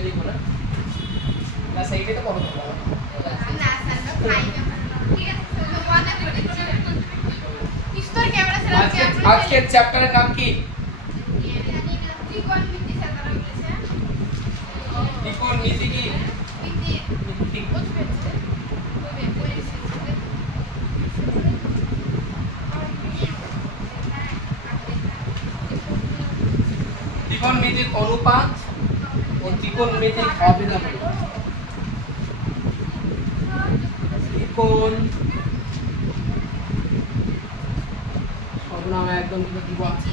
সেটা লিখো না না সেইটা তো করো না না স্যার না খাই না ঠিক আছে তো মনে পড়েছে ইস্তর ক্যামেরা স্যার আজকের চ্যাপ্টারের নাম কি ত্রিকোণমিতি স্যার তারা বলেছে ত্রিকোণমিতি কি মিতি বুঝবে তবে বলেছে ত্রিকোণমিতিক অনুপাত ও ত্রিকোণমিতিক অভিধান ত্রিকোণ সর্বনাম একদম কি বলছি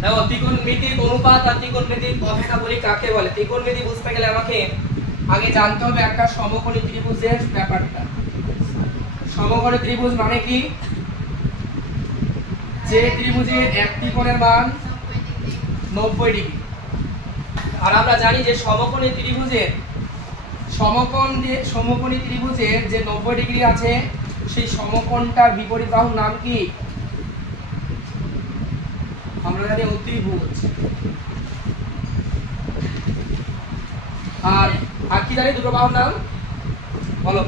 দেখো ত্রিকোণমিতিক অনুপাত আর ত্রিকোণমিতিক অভিধানাবলী কাকে বলে ত্রিকোণমিতি বুঝতে গেলে আমাকে আগে জানতে হবে একটা সমকোণী ত্রিভুজের ব্যাপারটা সমকোণী ত্রিভুজ মানে কি যে ত্রিভুজের একটি কোণের মান 90 ডিগ্রি আর আমরা জানি যে সমকোণী ত্রিভুজের যে 90 ডিগ্রি আছে সেই সমকোণটার বিপরীত বাহুর নাম কি আমরা জানি অতিভুজ আর কি জানি দুটো বাহুর নাম বলো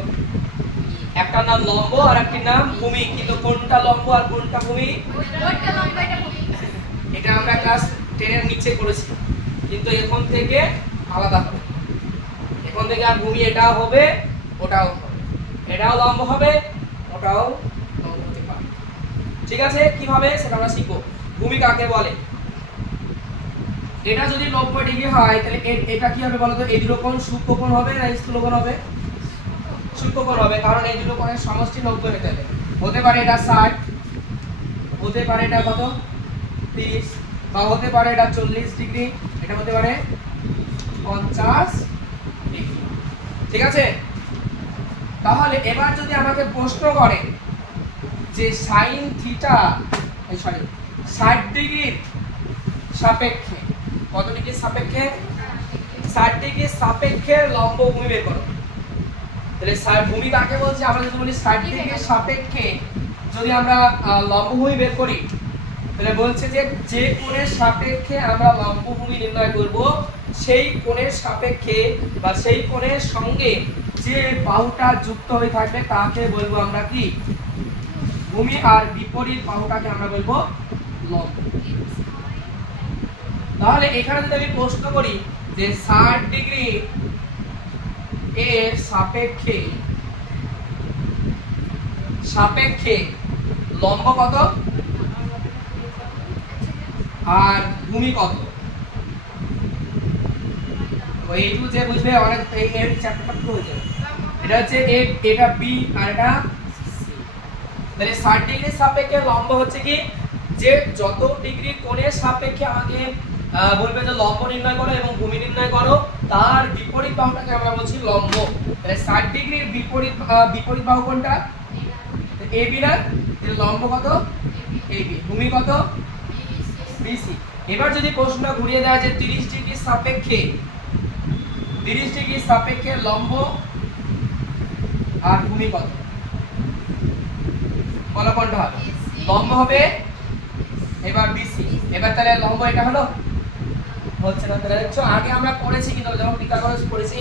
একটা নাম লম্ব আর একটার নাম ভূমি কিন্তু কোনটা লম্ব আর কোনটা ভূমি কোনটা লম্ব এটা ভূমি এটা আমরা ক্লাস 10 এর নিচে করেছি কিন্তু এখন থেকে আলাদা হবে এখন থেকে আর ভূমি এটাও হবে ওটাও হবে এটাও লম্ব হবে ওটাও লম্ব হতে পারে ঠিক আছে কিভাবে সেটা আমরা শিখব ভূমি কাকে বলে এটা যদি 90 ডিগ্রি হয় তাহলে এটা কি হবে বলো তো এই দুটো কোণ সূক্ষ্মকোণ হবে না স্থূলকোণ হবে সূক্ষ্মকোণ হবে কারণ এই দুটো কোণের সমষ্টি 90 হতে হবে হতে পারে এটা 60 হতে পারে এটা কত 30 বা হতে পারে এটা 40 ডিগ্রি এটা হতে পারে 50 ডিগ্রি ঠিক আছে তাহলে এবার যদি আমাকে প্রশ্ন করে যে sin থিটা 60 ডিগ্রির সাপেক্ষে কত ডিগ্রির সাপেক্ষে 60 ডিগ্রির সাপেক্ষে লম্ব ভূমি বের করো তাহলে ভূমি কাকে বলছে আমরা যদি বলি 60 ডিগ্রির সাপেক্ষে যদি আমরা লম্ব ভূমি বের করি তাহলে বলছে যে কোণের সাপেক্ষে আমরা লম্ব ভূমি নির্ণয় করব সেই কোণের সাপেক্ষে বা সেই কোণের সঙ্গে যে বাহুটা যুক্ত হয়ে থাকবে তাকে বলবো আমরা কি ভূমি আর বিপরীত বাহুটাকে আমরা বলবো লম্ব তাহলে এখানে যদি আমি প্রশ্ন করি যে 60 ডিগ্রি এর সাপেক্ষে লম্ব কত আর ভূমি কত এইটু যে বুঝবে অনেক এই চ্যাপ্টারটা পুরো হয়ে যাবে এটা হচ্ছে এটা বি আর এটা তাহলে 60 ডিগ্রির সাপেক্ষে লম্ব হচ্ছে কি যে যত ডিগ্রি কোণের সাপেক্ষে আমাকে বলবে যে লম্ব নির্ণয় করো এবং ভূমি নির্ণয় করো তার বিপরীত বাহুটাকে আমরা বলছি লম্ব তাহলে 60 ডিগ্রির বিপরীত বাহু কোনটা এবি না এর লম্ব কত এবি ভূমি কত বিসি এবার যদি প্রশ্নটা ঘুরিয়ে দেয় যে 30 ডিগ্রির সাপেক্ষে লম্ব আর ভূমি কত বলো কোনটা হবে লম্ব হবে এবার বিসি এবার তাহলে লম্ব এটা হলো হচ্ছে না তাহলে দেখছো আগে আমরা পড়েছি কিন্তু যখন পিথাগোরাস পড়েছি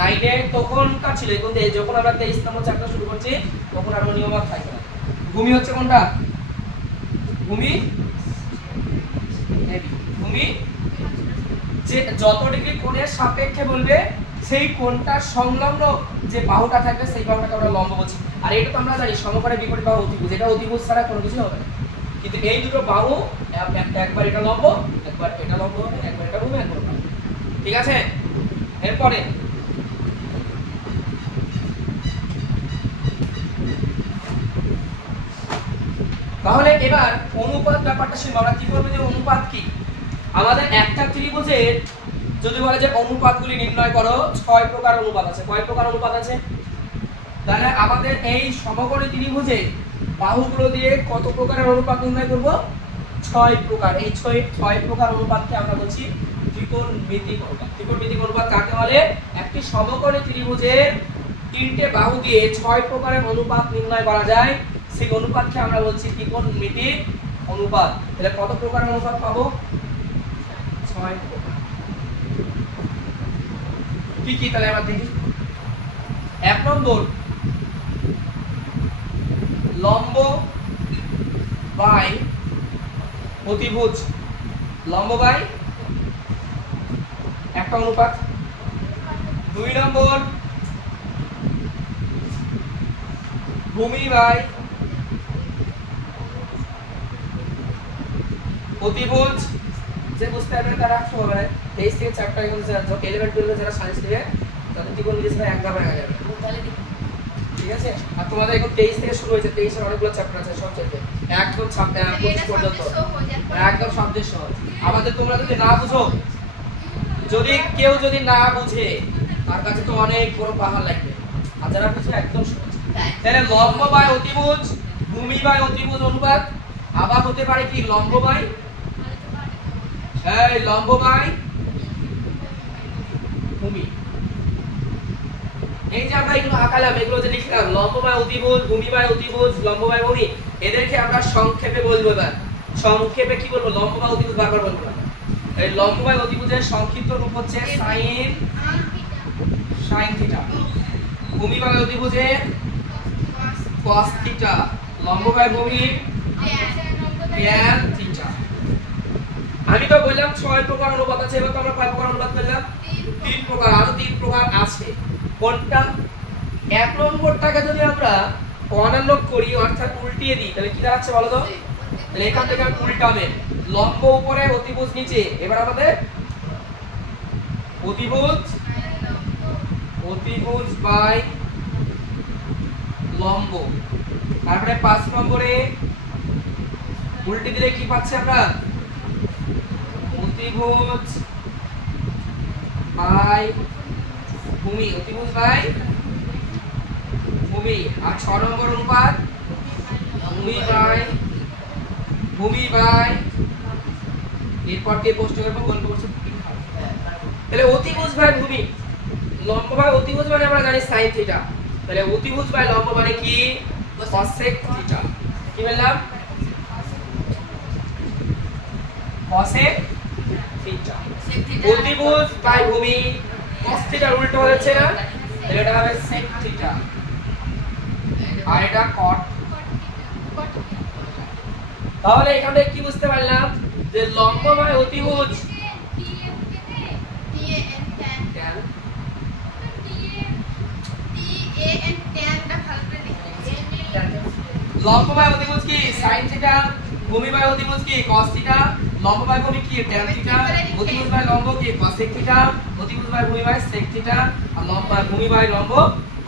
9 এ তখনকার ছিল কিন্তু যখন আমরা 23 নম্বর চ্যাপ্টার শুরু করছি তখন আর নিয়ম আর থাকবে না ভূমি হচ্ছে কোনটা ভূমি যে যত ডিগ্রি কোণের সাপেক্ষে বলবে সেই কোণটার সংলগ্ন যে বাহুটা থাকবে সেই বাহুটাকে আমরা লম্ব বলছি আর এটা তো আমরা জানি সমকোণের বিপরীত বাহু অতিভুজ এটা অতিভুজ ছাড়া কোনো কিছু হবে না কিন্তু এই দুটো বাহু একবার এটা লম্ব একবার এটা লম্ব হবে একবার এটা ভূমি একবার ঠিক আছে এরপরে তাহলে এবার অনুপাত ব্যাপারটা শুনবো আমরা কি করব যে অনুপাত কি আমাদের একটা ত্রিভুজের যদি বলে যে অনুপাতগুলি নির্ণয় করো 6 প্রকার অনুপাত আছে কয় প্রকার অনুপাত আছে তাহলে আমাদের এই সমকোণী ত্রিভুজে বাহুগুলো দিয়ে কত প্রকারের অনুপাত নির্ণয় করব 6 প্রকার এই 6 প্রকার অনুপাতকে আমরা বলছি ত্রিকোণমিতিক অনুপাত ত্রিকোণমিতিক অনুপাত কাকে বলে একটি সমকোণী ত্রিভুজের তিনটে বাহু দিয়ে 6 প্রকারের অনুপাত নির্ণয় করা যায় সেই অনুপাতকে আমরা বলছি ত্রিকোণমিতিক অনুপাত। তাহলে কত প্রকার অনুপাত পাবো? 6 প্রকার। কি কি তাহলে আমরা দেখি। 1 নম্বর, লম্ব বাই অতিভুজ। লম্ব বাই একটা অনুপাত। 2 নম্বর, ভূমি বাই অতিভুজ। যে বুঝতে পারবে তারা একটু হবে না। 23 থেকে চ্যাপ্টার এখন 11 12 যারা সায়েন্স নেবে তাদের ত্রিকোণ মিতিটা এক ধাপে দেখা যাবে। ঠিক আছে? আর তোমাদের এখন 23 থেকে শুরু হয়েছে, 23 এর অনেকগুলো চ্যাপ্টার আছে সব চ্যাপ্টার একদম 25 পর্যন্ত একদম সবচেয়ে সহজ। আমাদের তোমরা যদি না বুঝো, কেউ যদি না বুঝে তার কাছে তো অনেক বড় পাহাড় লাগবে, আর যারা বুঝে একদম সহজ। তাহলে লম্ব বাই অতিভুজ, ভূমি বাই অতিভুজ অনুপাত। আবার হতে পারে কি লম্ব বাই লম্ব বাই ভূমি। এই যে আমরা এগুলো আঁকালাম, এগুলো যে লিখলাম লম্ব বাই অতিভুজ, ভূমি বাই অতিভুজ, লম্ব বাই ভূমি, এদেরকে আমরা সংক্ষেপে বলবো। এবার সংক্ষেপে কি বলবো? লম্ব বাই অতিভুজ বারবার বলবো না। এই লম্ব বাই অতিভুজের সংক্ষিপ্ত রূপ হচ্ছে sin থিটা। ভূমি বাই অতিভুজের cos থিটা। লম্ব বাই ভূমি tan থিটা। আমি তো বললাম 6 প্রকার অনুপাত আছে। এবার তো আমরা কয় প্রকার অনুপাত পেলাম? 3 প্রকার। আরো 3 প্রকার আছে। কোনটা? 1 নম্বরটাকে যদি আমরা অনান্য করি অর্থাৎ উল্টিয়ে দিই তাহলে কি দাঁড়াচ্ছে বলো তো? তাহলে এখান থেকে আমি উল্টাবেন, লম্ব উপরে অতিভুজ নিচে। এবার আমাদের অতিভুজ বাই লম্ব। তারপরে 5 নম্বরে উল্টে দিলে কি পাচ্ছি আমরা? অতিভুজ বাই ভূমি। অতিভুজ বাই ভূমি। আর 6 নম্বর অনুপাত ভূমি বাই এরপর কে প্রশ্ন করবো গল্প করছে। তাহলে অতিভুজ বাই ভূমি, লম্ব বাই অতিভুজ মানে আমরা জানি sin থিটা। তাহলে অতিভুজ বাই লম্ব মানে কি? cosec theta. কি বললাম? cosec theta. অতিভুজ বাই ভূমি cos থিটার উল্টো হচ্ছে না, তাহলে এটা হবে sec থিটা। আর এটা cot। তাহলে এখানে কি বুঝতে পারলাম যে লম্ব বাই অতিভুজ লম্ব বাই অতিভুজ কি sin থিটা, ভূমি বাই অতিভুজ কি cos থিটা, লম্ব বাই ভূমি কি tan থিটা, অতিভুজ বাই লম্ব কি cosec থিটা, অতিভুজ বাই ভূমি বাই sec থিটা, আর লম্ব বাই ভূমি বাই লম্ব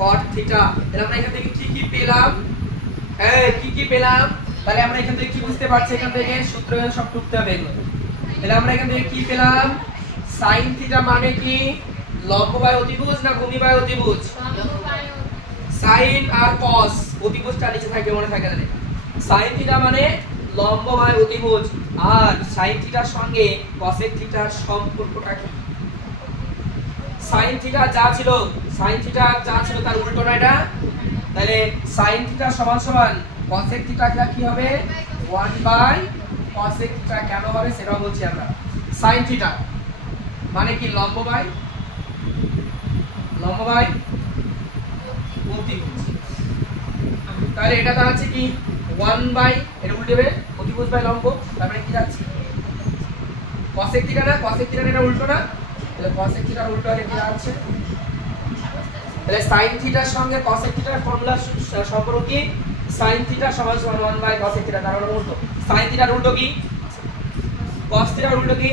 cot থিটা। তাহলে আমরা এখান থেকে কি পেলাম? কি পেলাম? তাহলে আমরা এখান থেকে কি বুঝতে পারছি? এখান থেকে সূত্র সব টুকতে হবে এগুলো। তাহলে আমরা এখান থেকে কি পেলাম? sin থিটা মানে কি? লম্ব বাই অতিভুজ না ভূমি বাই অতিভুজ? sin আর cos অতিভুজটা নিচে থাকে, মনে থাকে না? sin থিটা মানে লম্ব বাই অতিভুজ। আর sin থিটার সঙ্গে cosec থিটার সম্পর্কটা কি? sin থিটা যা ছিল তার উল্টো না এটা। তাহলে sin থিটা সমান সমান cosec থিটা কি হবে? 1 বাই cosec থিটা। কেন হবে সেটাও বলছি আমরা। sin থিটা মানে কি? লম্ব বাই অতিভুজ। তাহলে এটা দাঁড়াচ্ছে কি? 1 বাই, এটা উল্টেবে অতিভুজ বাই লম্ব। তারপরে কি যাচ্ছে? cosec থিটা না? cosec থিটা এটা উল্টো না? তাহলে cosec থিটার উল্টো হলে কি দাঁড়াচ্ছে? তাহলে sin থিটার সঙ্গে cosec থিটার ফর্মুলা সম্পর্ক কি? sin থিটা সমান সমান 1 বাই cosec থিটা। তার মানে উল্টো। sin থিটার উল্টো কি? cos থিটার উল্টো কি?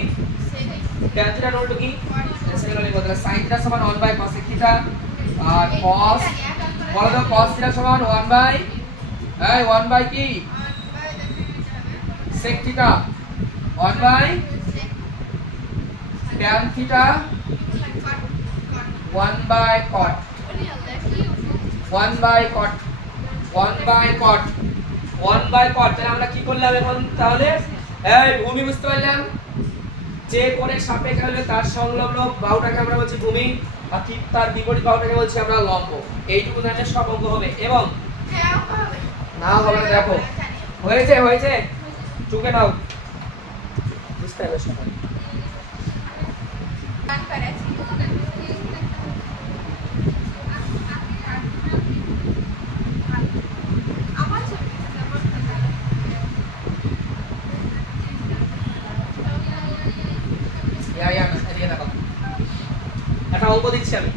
tan থিটার উল্টো কি? সেটা লিখব। তাহলে sin থিটা সমান 1 বাই cosec থিটা আর cos, বলো তো cos থিটা সমান 1 বাই 1 বাই কি? sec theta, 1 by tan theta, 1 by cot, 1 by cot, 1 by cot, 1 by cot। তাহলে আমরা কি করলাম এখন? তাহলে ভূমি বুঝতে পারলাম, যে কোণের সাপেক্ষে হলে তার সংলগ্ন বাহুটাকে আমরা বলছি ভূমি, আর ঠিক তার বিপরীত বাহুটাকে বলছি আমরা লম্ব। এইটুকু জানলে সব অঙ্ক হবে। এবং না হবে না, দেখো হয়েছে হয়েছে, চুকে নাও, বুঝতে হবে সবাই। একটা অঙ্ক দিচ্ছি আমি,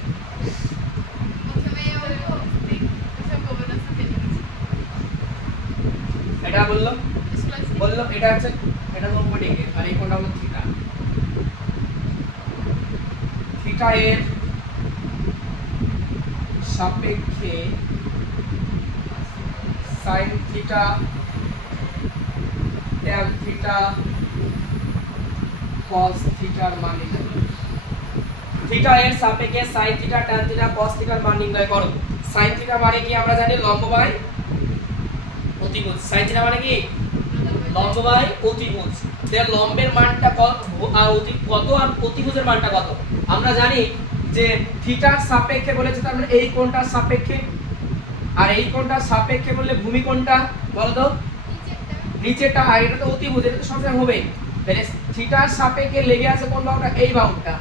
এটা বললাম এটা হচ্ছে, এটা 90 ডিগ্রি, আর এই কোণটা হলো থিটা। থিটা এর সাপেক্ষে sin theta tan theta cos থিটার মান নির্ণয় করো। থিটা এর সাপেক্ষে sin theta tan theta cos থিটার মান নির্ণয় করো। sin থিটা মানে কি আমরা জানি লম্ব বাই অতিভুজ। sin থিটা মানে কি লম্ব বাই অতিভুজ। এর লম্বের মানটা কত আর অতিভুজের মানটা কত আমরা জানি যে থিটার সাপেক্ষে বলেছে, তার মানে এই কোণটার সাপেক্ষে, আর এই কোণটার সাপেক্ষে বললে ভূমি কোণটা বলো তো নিচেরটা, আর এটা তো অতিভুজ, এটা তো সবসময় হবে। তাহলে থিটার সাপেক্ষে লেগে আছে কোন বাহুটা, এই বাহুটা,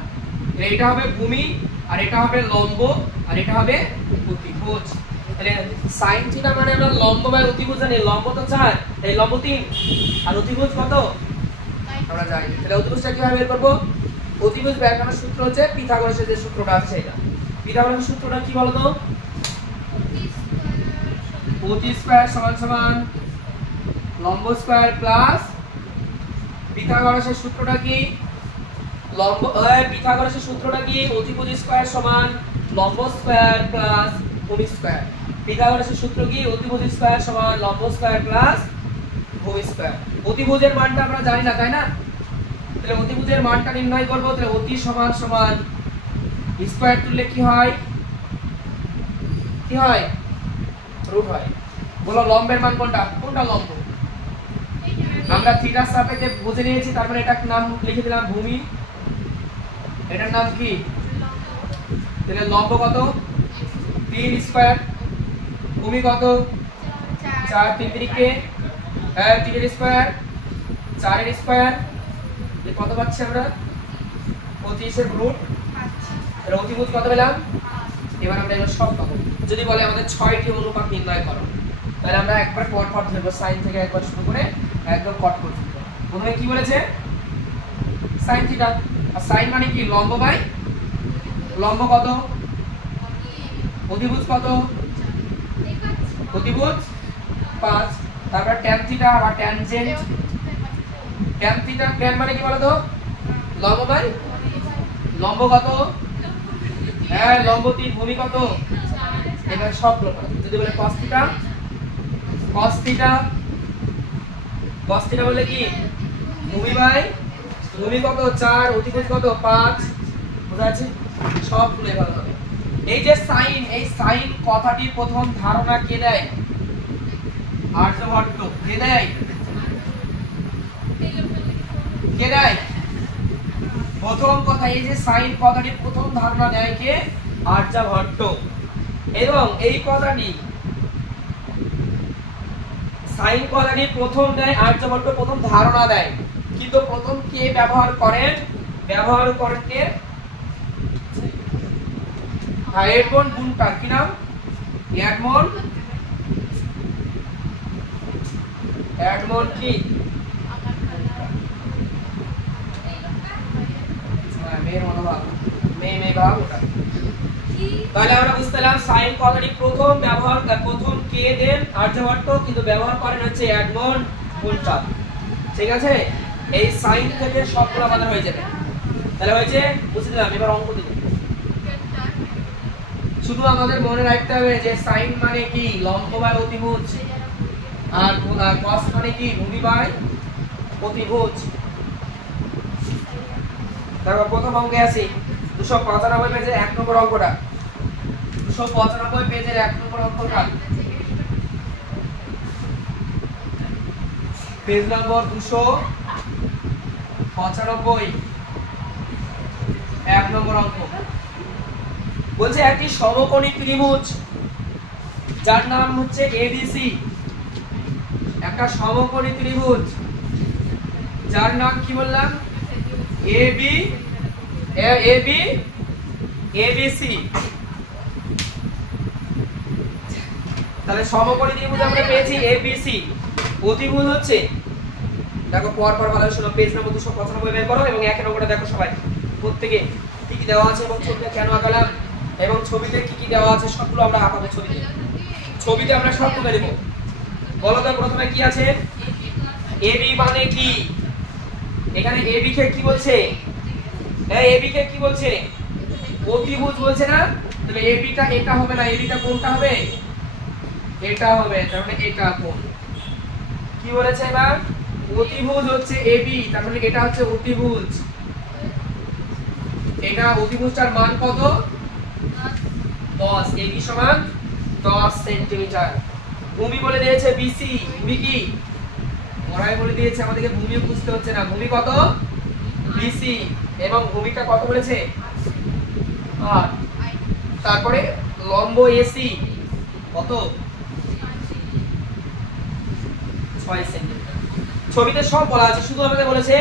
এটা হবে ভূমি, আর এটা হবে লম্ব, আর এটা হবে অতিভুজ। তাহলে sin থিটা মানে আমরা লম্ব বাই অতিভুজ জানি, লম্ব তো 4, এই লম্ব 3, আর অতিভুজ কত আমরা জানি। তাহলে অতিভুজটা কিভাবে বের করব? অতিভুজ বের করার সূত্র হচ্ছে পিথাগোরাসের যে সূত্রটা আছে সেটা। পিথাগোরাসের সূত্রটা কি বলতো? অতি স্কয়ার সমান সমান লম্ব স্কয়ার প্লাস, পিথাগোরাসের সূত্রটা কি লম্ব, পিথাগোরাসের সূত্রটা কি অতিভুজ স্কয়ার সমান লম্ব স্কয়ার প্লাস ভূমি স্কয়ার। পিথাগোরাসের সূত্র কি অতিভুজ স্কয়ার সমান লম্ব স্কয়ার প্লাস ভূমি স্কয়ার। অতিভুজের মানটা আমরা জানি না, তাই না? তাহলে অতিভুজের মানটা নির্ণয় করব। তাহলে অতি সমান সমান স্কয়ার তুললে কি হয়, কি হয় রুট হয়। বলো লম্বের মান কোনটা, কোনটা লম্ব? আমরা থিটার সাপেক্ষে বুঝে নিয়েছি, তার মানে এটার নাম লিখে দিলাম ভূমি, এটার নাম কি? তাহলে লম্ব কত 3 স্কয়ার, ভূমি কত 4, 3 3 3 এর স্কয়ার 4 এর স্কয়ার, এই কত পাচ্ছি আমরা 25 এর রুট। তাহলে অতিভুজ কত পেলাম? এবার আমরা এগুলো সব পাবো। যদি বলে আমাদের 6টি অনুপাত নির্ণয় করো, তাহলে আমরা একবার পট পট ধরবো, sin থেকে একবার শুরু করে একদম কট পর্যন্ত। প্রথমে কি বলেছে? sin থিটা, আর sin মানে কি লম্ব বাই লম্ব কত, অতিভুজ কত, অতিভুজ 5, তারপর tan থিটা আর ট্যানজেন্ট। tan থিটা tan মানে কি বলো তো লম্ব বাই লম্ব কত, হ্যাঁ লম্ব 3, ভূমি কত, এবার সবগুলো যদি বলে cos theta, cos theta, cos theta বলে কি ভূমি বাই ভূমি কত 4, অতিভুজ কত 5, বুঝা আছে? সবগুলো ভালো হবে। এই যে সাইন, এই সাইন কথাটি প্রথম ধারণা কে দেয়? আর্যভট্ট। কে দেয়? কে দেয়? প্রথম কথা, এই যে সাইন কথাটি প্রথম ধারণা দেয় কে? আর্যভট্ট। এবং এই কথাটি সাইন কথাটি প্রথম দেয় আর্যভট্ট, প্রথম ধারণা দেয়, কিন্তু প্রথম কে ব্যবহার করেন? ব্যবহার করেন কে? এডমন্ড বুন্টার। কি নাম? এডমন্ড কি মেয়ের মনোভাব, মেয়ে ভাব ওটা। তাহলে আমরা বুঝতে পারলাম সাইন কথাটি প্রথম ব্যবহার, প্রথম কে দেন আর্যভট্ট, কিন্তু ব্যবহার করেন হচ্ছে এডমন্ড বুন্টার। ঠিক আছে? এই সাইন থেকে সবগুলো আমাদের হয়ে যাবে। তাহলে হয়েছে, বুঝতে দিলাম। এবার অঙ্ক দিই। শুধু আমাদের মনে রাখতে হবে যে সাইন মানে কি লম্ব বাই অতিভুজ, আর cos মানে কি ভূমি বাই অতিভুজ। তারপর প্রথম অঙ্কে আসি 295 পেজের 1 নম্বর অঙ্কটা। 295 পেজের 1 নম্বর অঙ্কটা, পেজ নম্বর 295, 1 নম্বর অঙ্ক। বলছে একটি সমকোণী ত্রিভুজ যার নাম হচ্ছে এবিসি, একটা সমকোণী ত্রিভুজ যার নাম কি বললাম এবি এবি এবিসি। তাহলে সমকোণী ত্রিভুজ আমরা পেয়েছি এবিসি। অতিভুজ হচ্ছে দেখো পর পর ভালো শোনো, পেজ নম্বর 295 বের করো এবং 1 নম্বরে দেখো সবাই প্রত্যেককে কি কি দেওয়া আছে এবং ছবিতে কেন আঁকালাম এবং ছবিতে কি কি দেওয়া আছে সবগুলো আমরা আঁকাবো। ছবিতে আমরা সব তুলে দেব। বলো তো প্রথমে কি আছে, এবি মানে কি? এখানে এবি কে কি বলছে? হ্যাঁ এবি কে কি বলছে? অতিভুজ বলছে না? তাহলে এবিটা এটা হবে না, এবিটা কোনটা হবে? এটা হবে। তার মানে এটা কোন কি বলেছে এবার? অতিভুজ হচ্ছে এবি, তার মানে এটা হচ্ছে অতিভুজ। এটা অতিভুজটার মান কত? 10। এবি সমান 10 সেন্টিমিটার। ভূমি বলে দিয়েছে বিসি। ভূমি কি ওরাই বলে দিয়েছে, আমাদেরকে ভূমিও বুঝতে হচ্ছে না। ভূমি কত? বিসি। এবং ভূমিটা কত বলেছে? 8। তারপরে লম্ব এসি কত? 6 সেন্টিমিটার। ছবিতে সব বলা আছে, শুধু আমাদের বলেছে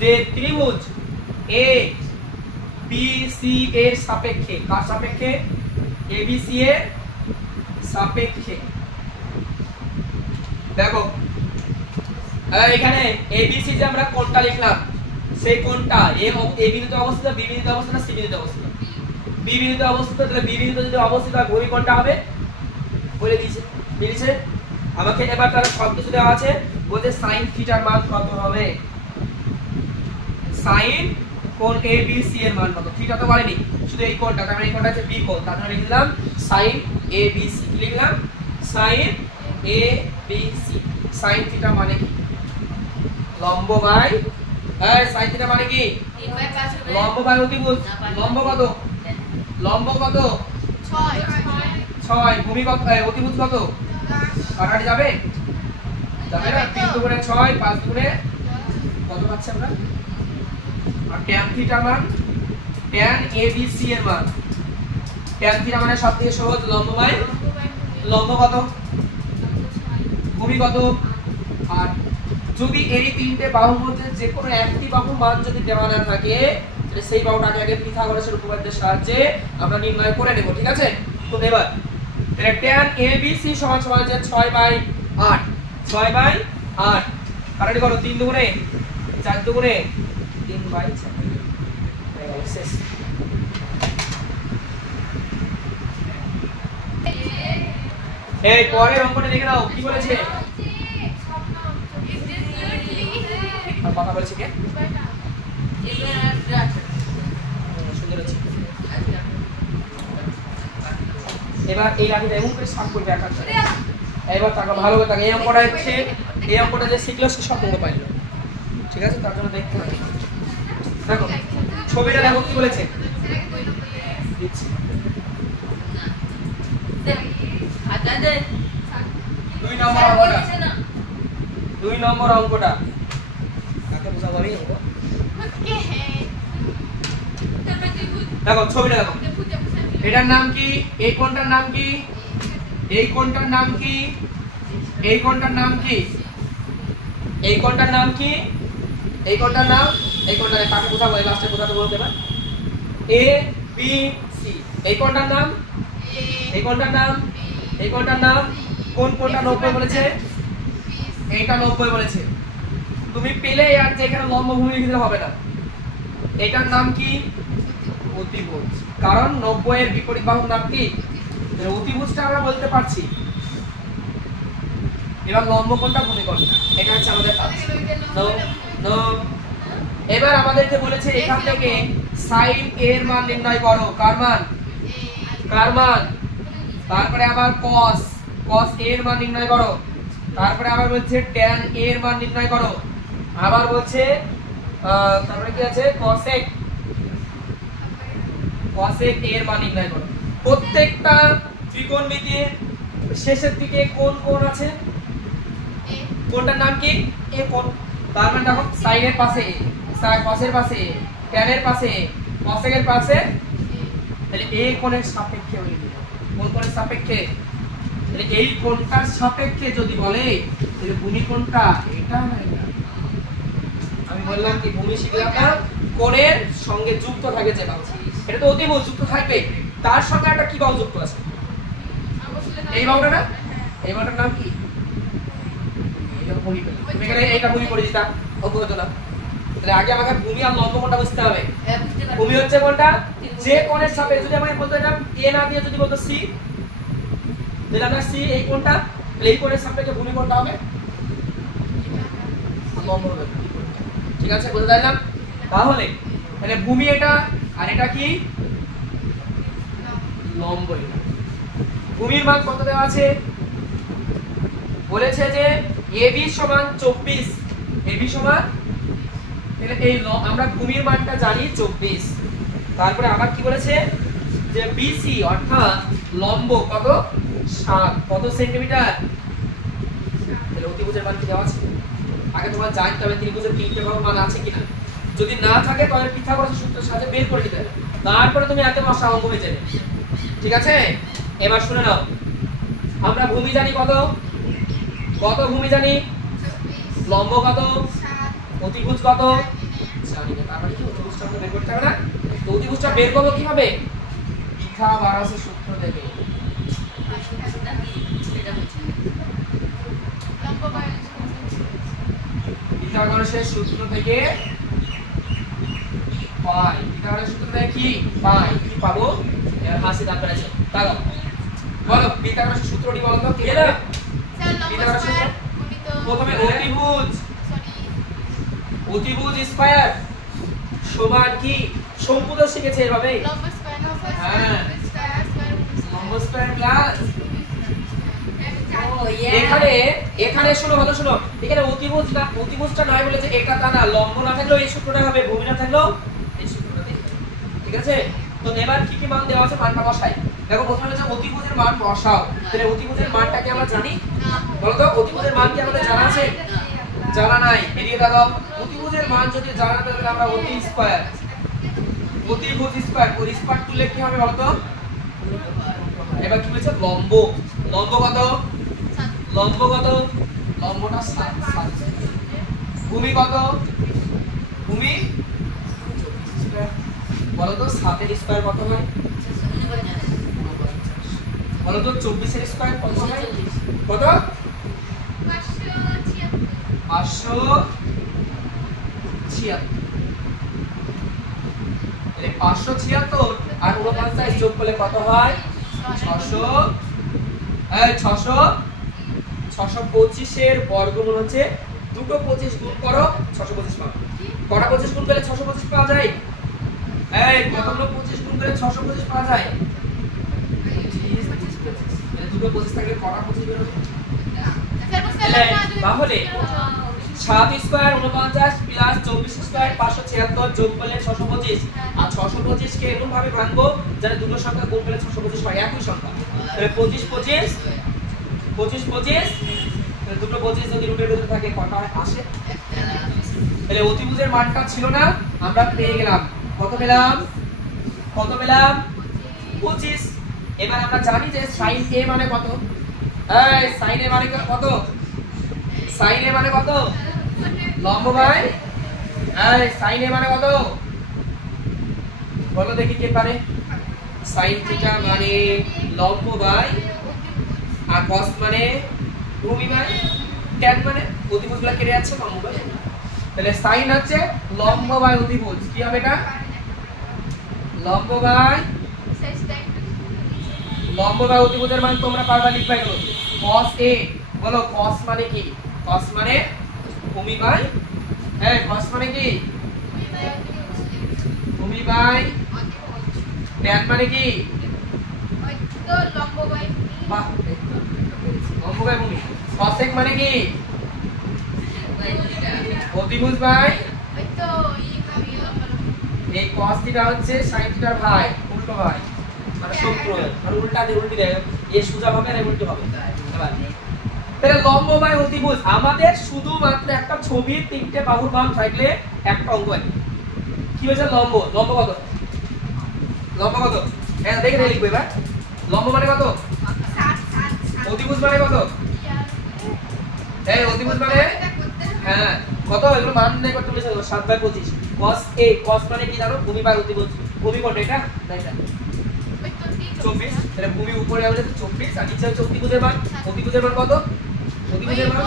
যে ত্রিভুজ এ বি সি এর সাপেক্ষে। কার সাপেক্ষে? এ বি সি এর সাপেক্ষে। দেখো এখানে এ বি সি যে আমরা কোণটা লিখলাম, সেই কোণটা এ বিন্দুতে অবস্থিত, বি বিন্দুতে অবস্থিত না সি বিন্দুতে অবস্থিত? বি বিন্দুতে অবস্থিত। তাহলে বি বিন্দুতে যদি অবস্থিত হয় ভূমি কোণটা হবে বলে দিয়েছে আমাকে। এবার তার সবকিছু দেওয়া আছে, বলতে sin থিটার মান কত হবে? sin কোণ এ বি সি এর মান কত? থিটা তো বলেনি, শুধু এই কোণটা, তার মানে এই কোণটা হচ্ছে বি কোণ। তার জন্য লিখলাম sin এ বি সি। কি লিখলাম? sin A B C. sin theta মানে কি? লম্ব বাই sin থিটা মানে কি? লম্ব বাই অতিভুজ। লম্ব কত? লম্ব কত? 6। ভূমি কত? অতিভুজ কত? কাটাটি যাবে? যাবে না। 3 দুগুণে 6, 5 দুগুণে কত পাচ্ছি আমরা? আর tan থিটা মান, tan ABC এর মান, tan থিটা মানে সবথেকে সহজ লম্ব বাই লম্ব কত? ভূমি কত? আর যদি এই তিনটে বাহুর মধ্যে যে কোনো একটি বাহুর মান যদি দেওয়া না থাকে তাহলে সেই বাহুটাকে আগে পিথাগোরাসের উপপাদ্যের সাহায্যে আমরা নির্ণয় করে নেব। ঠিক আছে? তো এবার tan ABC সমান সমান যে 6/8। 6/8 কাটাটি করো। 3 দুগুণে 4 দুগুণে 3/6। শেষ। এই পরের অঙ্কটা দেখে নাও কি বলেছে। কথা বলছে কে? সুন্দর আছে। এবার এই লাঠিটা এমন করে সাপ করবে একা। এবার তাকে ভালো করে তাকে এই অঙ্কটা হচ্ছে, এই অঙ্কটা যে শিখলো সে সব অঙ্ক পাইলো। ঠিক আছে? তার জন্য দেখতে হবে। দেখো ছবিটা দেখো কি বলেছে। 2 নম্বর অঙ্কটা কাকে বুঝাবো আমি? দেখো ছবিটা দেখো। এটার নাম কি? এই কোণটার নাম কি? এই কোণটার নাম কি? এই কোণটার নাম কি? এই কোণটার নাম কি? এই কোণটার নাম, এই কোণটা কাকে বুঝাবো? এই লাস্টে বোঝাতে বলতে পার। A B C. এই কোণটার নাম, এই কোণটার নাম, এই কোণটার নাম। কোন কোণটা 90 বলেছে? এইটা 90 বলেছে। তুমি পেলে আর যে এখানে লম্ব ভূমি লিখতে হবে না। এটার নাম কি? অতিভুজ। কারণ 90 এর বিপরীত বাহুর নাম কি? অতিভুজটা আমরা বলতে পারছি। এবার লম্ব কোণটা, ভূমি কোণটা, এটা হচ্ছে আমাদের কাজ। এবার আমাদেরকে বলেছে এখান থেকে sin এর মান নির্ণয় করো। কার মান? কার মান? তারপরে আবার cos এর মান নির্ণয় করো। তারপরে আবার বলছে tan এর মান নির্ণয় করো। আবার বলছে তারপরে কি আছে? cosec এর মান নির্ণয় করো। প্রত্যেকটা ত্রিকোণমিতির শেষের দিকে কোন কোণ আছে? কোণটার নাম কি? এ কোণ। তার মানে দেখো sin এর পাশে cos এর পাশে, tan এর পাশে, cosec এর পাশে, তাহলে এই কোণের সাপেক্ষে হয়ে যাবে। কোন কোণের সাপেক্ষে? তাহলে এই কোণটার সাপেক্ষে যদি বলে তাহলে ভূমি কোনটা? এটা না এটা। আমি বললাম কি ভূমি শিখলাম না কোণের সঙ্গে যুক্ত থাকে যে বাহু, এটা তো অতিভুজ যুক্ত থাকবে, তার সঙ্গে একটা কি বাহু যুক্ত আছে? এই বাহুটা না, এই বাহুটার নাম কি? এটা ভূমি। তুমি এখানে এইটা ভূমি করে দিতা অবগত না? তাহলে আগে আমাকে ভূমি আর লম্ব কোণটা বুঝতে হবে। ভূমি হচ্ছে কোনটা? যে কোণের সাপেক্ষে যদি আমি বলতে যাম এ না দিয়ে যদি বলতো সি, দিলাম না সি, এই কোণটা, তাহলে এই কোণের সাপেক্ষে ভূমি কোণটা হবে লম্ব হবে। ঠিক আছে, বুঝতে পারলাম? তাহলে ভূমি এটা আর এটা কি লম্ব। এটা ভূমির মান কত দেওয়া আছে? বলেছে যে AB সমান 24, AB সমান, তাহলে এই আমরা ভূমির মানটা জানি 24। তারপরে আবার কি বলেছে যে BC অর্থাৎ লম্ব কত 7, কত সেন্টিমিটার? তাহলে অতিভুজের মান কি দেওয়া আছে? আগে তোমার জানতে হবে ত্রিভুজের তিনটে বাহুর মান আছে কিনা, যদি না থাকে তাহলে পিথাগোরাসের সূত্রের সাহায্যে বের করে নিতে হবে, তারপরে তুমি এত মশা অঙ্ক হয়ে যাবে। ঠিক আছে, এবার শুনে নাও, আমরা ভূমি জানি কত, কত ভূমি জানি, লম্ব কত, অতিভুজ কত জানি না, তার মানে কি অতিভুজটা আমরা বের করতে হবে না? তো অতিভুজটা বের করব কিভাবে? পিথাগোরাসের সূত্র থেকে। পিথাগোরাসের সূত্র থেকে পাই, পিথাগোরাসের সূত্র থেকে কি পাই, কি পাবো? এর হাসি দাঁত বেড়েছে, তাকাও বলো পিথাগোরাসের সূত্রটি বলো তো। কি এটা পিথাগোরাসের সূত্র? প্রথমে অতিভুজ, অতিভুজ স্কয়ার সমান কি সম্পূর্ণ শিখেছে এভাবে, লম্ব স্কয়ার, হ্যাঁ লম্ব স্কয়ার প্লাস, এখানে এখানে শুনো ভালো শুনো, এখানে অতিভুজ না, অতিভুজটা নাই বলে যে এটা তা না, লম্ব না থাকলেও এই সূত্রটা হবে, ভূমি না থাকলেও এই সূত্রটা হবে। ঠিক আছে, তো এবার কি কি মান দেওয়া আছে মানটা বসাই। দেখো প্রথমে হচ্ছে অতিভুজের মান বসাও, তাহলে অতিভুজের মানটা কি আমরা জানি? বলো তো অতিভুজের মান কি আমাদের জানা আছে? জানা নাই, এদিকে দাও। অতিভুজের মান যদি জানা থাকে তাহলে আমরা অতি স্কয়ার, অতিভুজ স্কয়ার, ওই স্কয়ার তুললে কি হবে বলো তো? এবার কি বলছে লম্ব, লম্ব কত, লম্ব কত, লম্বটা 7, ভূমি কত, ভূমি বলো তো 7 এর স্কয়ার কত হয়? বলো তো 24 এর স্কয়ার কত হয়? কত? 576। এই 576 আর 49 যোগ করলে কত হয়? 625 এর বর্গমূল হচ্ছে দুটো 25 গুণ করো 625 পাবে। কটা 25 গুণ করলে 625 পাওয়া যায়? এই কতগুলো 25 গুণ করলে 625 পাওয়া যায়? দুটো 25 থাকলে কটা 25 বের হবে? তাহলে 7 স্কয়ার 49 প্লাস 24 স্কয়ার 576 যোগ করলে 625, আর 625 কে এমন ভাবে ভাঙবো যাতে দুটো সংখ্যা গুণ করলে 625 হয়, একই সংখ্যা। তাহলে 25 25 25 25, তাহলে দুটো 25 যদি রুটের ভিতরে থাকে কটা আসে? তাহলে অতিভুজের মানটা ছিল না, আমরা পেয়ে গেলাম। কত পেলাম? কত পেলাম? 25। এবার আমরা জানি যে sin a মানে কত? এই sin a মানে কত? sin a মানে কত? লম্ব বাই, এই sin a মানে কত? বলো দেখি কে পারে? sin থিটা মানে লম্ব বাই, আর cos মানে ভূমি বাই, tan মানে অতিভুজগুলো কেটে যাচ্ছে লম্ব বাই। তাহলে sin হচ্ছে লম্ব বাই অতিভুজ, কি হবে এটা? লম্ব বাই, লম্ব বাই অতিভুজের মান তোমরা পারবা লিখবাই গেল cos a। বলো cos মানে কি? cos মানে ভূমি বাই, হ্যাঁ cos মানে কি? ভূমি বাই, tan মানে কি? ওই তো লম্ব বাই ভূমি, বাহ লম্ব বাই ভূমি। cosec মানে কি? অতিভুজ বাই, ওই তো এই cos থিটা হচ্ছে sin থিটার ভাই, উল্টো ভাই, মানে শত্রু, মানে উল্টা দিয়ে উল্টি দেয়, এই সোজা হবে আর উল্টো হবে। এবার তাহলে লম্ব বাই অতিভুজ, আমাদের শুধুমাত্র একটা ছবির তিনটে বাহুর মান থাকলে একটা অঙ্ক হয়। কি হয়েছে? লম্ব, লম্ব কত? লম্ব কত? হ্যাঁ দেখে দেখে লিখবে এবার। লম্ব মানে কত? অতিভুজ মানে কত? এই অতিভুজ মানে হ্যাঁ কত এগুলো মান নির্ণয় করতে বলেছে 7/25 cos a cos মানে কি জানো ভূমি বাই অতিভুজ ভূমি কোনটা এটা না এটা 24 তাহলে ভূমি উপরে হবে 24 আর নিচে হচ্ছে অতিভুজের মান কত অতিভুজের মান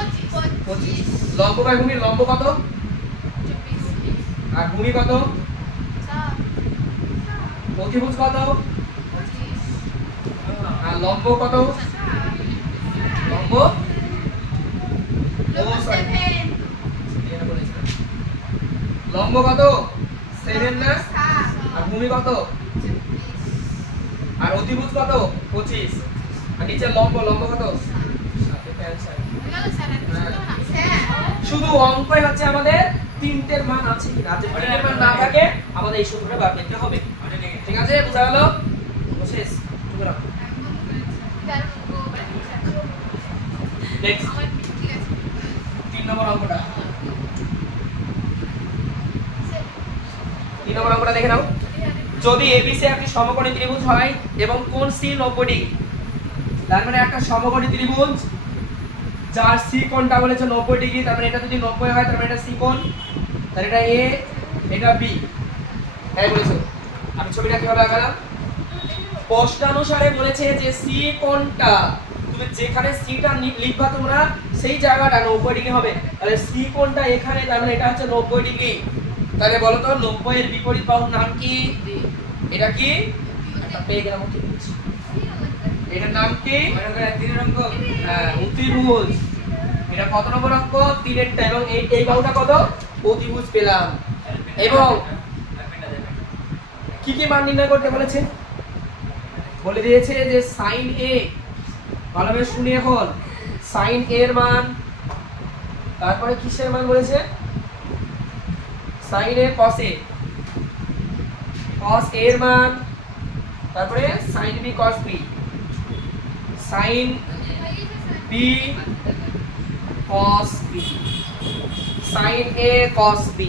25 লম্ব বাই ভূমি লম্ব কত 24 আর ভূমি কত 7 অতিভুজ কত 25 আর লম্ব কত লম্ব লম্ব কত 7 না আর ভূমি কত আর অতিভুজ কত 25 আর নিচে লম্ব কত শুধু অঙ্কই হচ্ছে আমাদের তিনটের মান আছে কিনা যদি তিনটের মান না থাকে আমাদের এই সূত্রটা বার করতে হবে ঠিক আছে বুঝা গেল শেষ ঠিক আছে নেক্সট 3 নম্বর অঙ্কটা 3 নম্বর অঙ্কটা দেখে নাও যদি ABC একটি সমকোণী ত্রিভুজ হয় এবং কোণ C 90 ডিগ্রি তার মানে একটা সমকোণী ত্রিভুজ যার C কোণটা বলেছে 90 ডিগ্রি তার মানে এটা যদি 90 হয় তার মানে এটা C কোণ তাহলে এটা A এটা B তাই বলেছে আমি ছবিটা কিভাবে আঁকালাম প্রশ্নানুসারে বলেছে যে C কোণটা তুমি যেখানে C টা লিখবা তোমরা সেই জায়গাটা 90 ডিগ্রি হবে তাহলে C কোণটা এখানে তার মানে এটা হচ্ছে 90 ডিগ্রি তাহলে বলো তো 90 এর বিপরীত বাহুর নাম কি এটা কি একটা পেয়ে গেলাম অতিভুজ এটার নাম কি তিনের অঙ্ক হ্যাঁ অতিভুজ এটা কত নম্বর অঙ্ক তিনেরটা এবং এই বাহুটা কত অতিভুজ পেলাম এবং কি কি মান নির্ণয় করতে বলেছে বলে দিয়েছে যে sin a ভালোভাবে শুনি এখন sin a এর মান তারপরে কিসের মান বলেছে sin a cos a এর মান তারপরে sin b cos b sin b cos b sin a cos b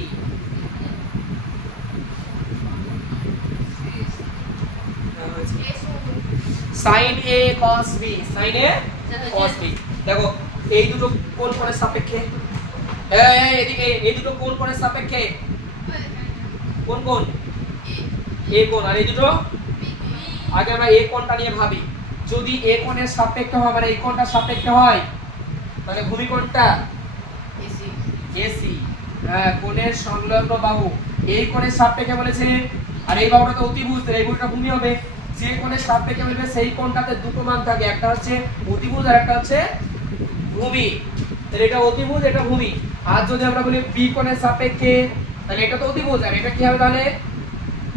sin a cos b sin a cos b দেখো এই দুটো কোণ কোণের সাপেক্ষে এদিকে এই দুটো কোণ কোণের সাপেক্ষে কোন কোণ a কোণ আর এই দুটো আগে আমরা a কোণটা নিয়ে ভাবি যদি a কোণের সাপেক্ষে হয় মানে এই কোণটা সাপেক্ষে হয় তাহলে ভূমি কোণটা AC হ্যাঁ কোণের সংলগ্ন বাহু এই কোণের সাপেক্ষে বলেছে আর এই বাহুটা তো অতিভুজ তাহলে এই বাহুটা ভূমি হবে যে কোণের সাপেক্ষে মিলবে সেই কোণটাতে দুটো মান থাকে একটা হচ্ছে অতিভুজ আর একটা হচ্ছে ভূমি তাহলে এটা অতিভুজ এটা ভূমি আর যদি আমরা বলি b কোণের সাপেক্ষে তাহলে এটা তো অতিভুজ আর এটা কি হবে তাহলে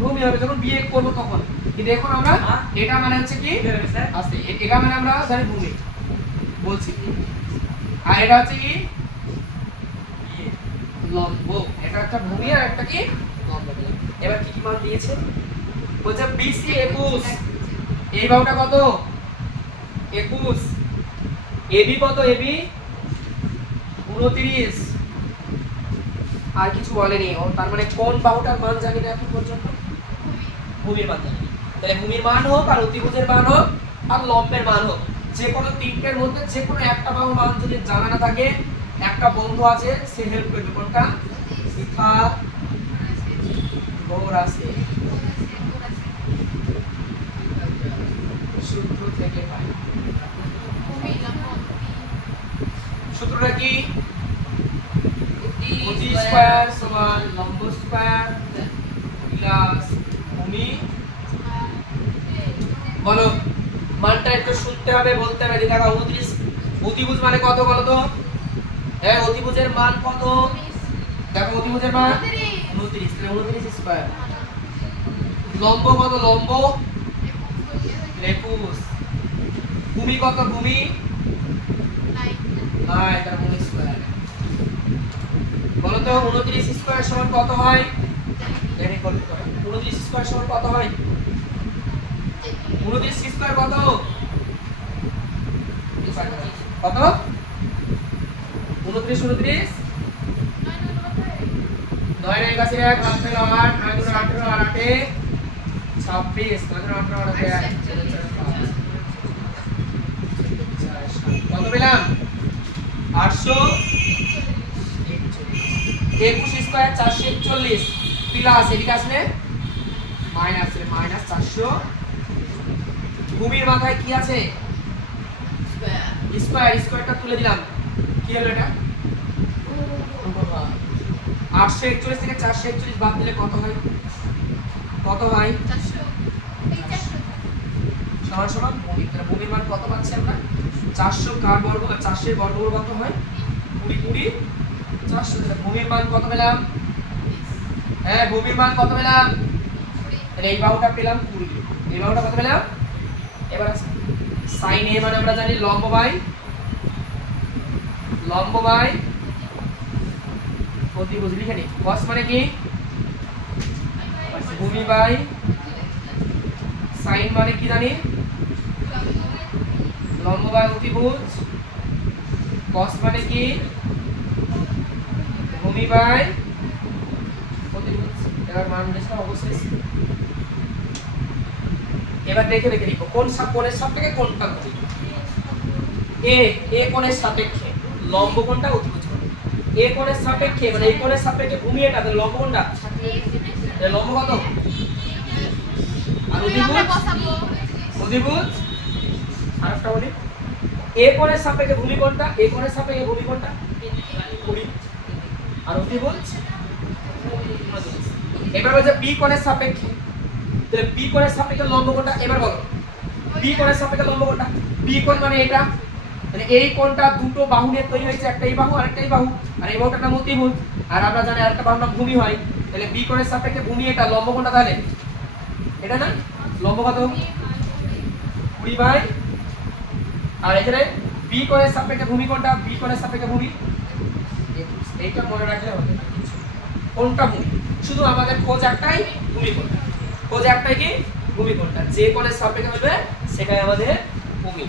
ভূমি হবে যখন b করব তখন কিন্তু এখন আমরা এটা মানে হচ্ছে কি আছে এটা মানে আমরা জানি ভূমি বলছি আর এটা হচ্ছে কি লম্ব এটা একটা ভূমি আর একটা কি লম্ব এবার কি কি মান দিয়েছে বলছে BC 21 এই বাহুটা কত 21 AB কত AB 29 আর কিছু বলেনি ও তার মানে কোন বাহুটার মান জানি না এখন পর্যন্ত ভূমির মান জানি তাহলে ভূমির মান হোক আর অতিভুজের মান হোক আর লম্বের মান হোক যে কোনো তিনটের মধ্যে যে কোনো একটা বাহুর মান যদি জানা না থাকে একটা বন্ধু আছে সে হেল্প করবে কোনটা শিখা গৌর আছে সূত্র থেকে পাই সূত্রটা কি অতি স্কয়ার সমান লম্ব স্কয়ার প্লাস ভূমি বলো মানটা একটু শুনতে হবে বলতে হবে দেখো 29 অতিভুজ মানে কত বলো তো হ্যাঁ অতিভুজের মান কত দেখো অতিভুজের মান 29 তাহলে 29 স্কয়ার লম্ব কত লম্ব 21 ভূমি কত ভূমি 9 তার ভূমি স্কয়ার বলো তো 29 স্কয়ার সমান কত হয় এটাই করতে হবে 29 স্কয়ার সমান কত হয় 29 স্কয়ার কত কত 29 29 9 9 কাছে 1 8 পেল 8 9 2 18 আর 8 26 9 2 18 আর 8 কত পেলাম 8 400 21 স্কয়ার 441 প্লাস এদিকে আসলে মাইনাস মাইনাস 400 ভূমির মাথায় কি আছে স্কয়ার স্কয়ারটা তুলে দিলাম কি হলো এটা 841 থেকে 441 বাদ দিলে কত হয় 400 সমান সমান ভূমি তাহলে ভূমির মান কত পাচ্ছি আমরা 400 কার বর্গ 400 এর বর্গমূল কত হয় 20 400 তাহলে ভূমির মান কত পেলাম হ্যাঁ ভূমির মান কত পেলাম তাহলে এই বাহুটা পেলাম 20 এই বাহুটা কত পেলাম এবার sin a মানে আমরা জানি লম্ব বাই অতিভুজ লিখে নিই cos মানে কি ভূমি বাই sin মানে কি জানি লম্ব বাই অতিভুজ cos মানে কি ভূমি বাই অতিভুজ এবার মান লিখা অবশ্যই এবার দেখে নিব কোন কোণের সাপেক্ষে কোণটা কত এ কোণের সাপেক্ষে লম্ব কোণটা অতিভুজ কোণ এ কোণের সাপেক্ষে মানে এই কোণের সাপেক্ষে ভূমি এটা তাহলে লম্ব কোণটা এর লম্ব কত আর অতিভুজ আরেকটা বলি এ কোণের সাপেক্ষে ভূমি কোণটা এ কোণের সাপেক্ষে ভূমি কোণটা 20 আর অতিভুজ এবার বলছে বি কোণের সাপেক্ষে তাহলে বি কোণের সাপেক্ষে লম্ব কোণটা এবার বলো বি কোণের সাপেক্ষে লম্ব কোণটা বি কোণ মানে এটা মানে এই কোণটা দুটো বাহু নিয়ে তৈরি হয়েছে একটা এই বাহু আর একটা এই বাহু আর এই বাহুটা একটা অতিভুজ আর আমরা জানি আরেকটা বাহুর নাম ভূমি হয় তাহলে বি কোণের সাপেক্ষে ভূমি এটা লম্ব কোণটা তাহলে এটা না লম্ব কত 20 বাই আর এখানে বি কোণের সাপেক্ষে ভূমি কোণটা বি কোণের সাপেক্ষে ভূমি এইটা মনে রাখলে হবে না কিছু কোণটা ভূমি শুধু আমাদের খোঁজ একটাই ভূমি কোণটা খোঁজ একটাই কি ভূমি কোণটা যে কোণের সাপেক্ষে হবে সেটাই আমাদের ভূমি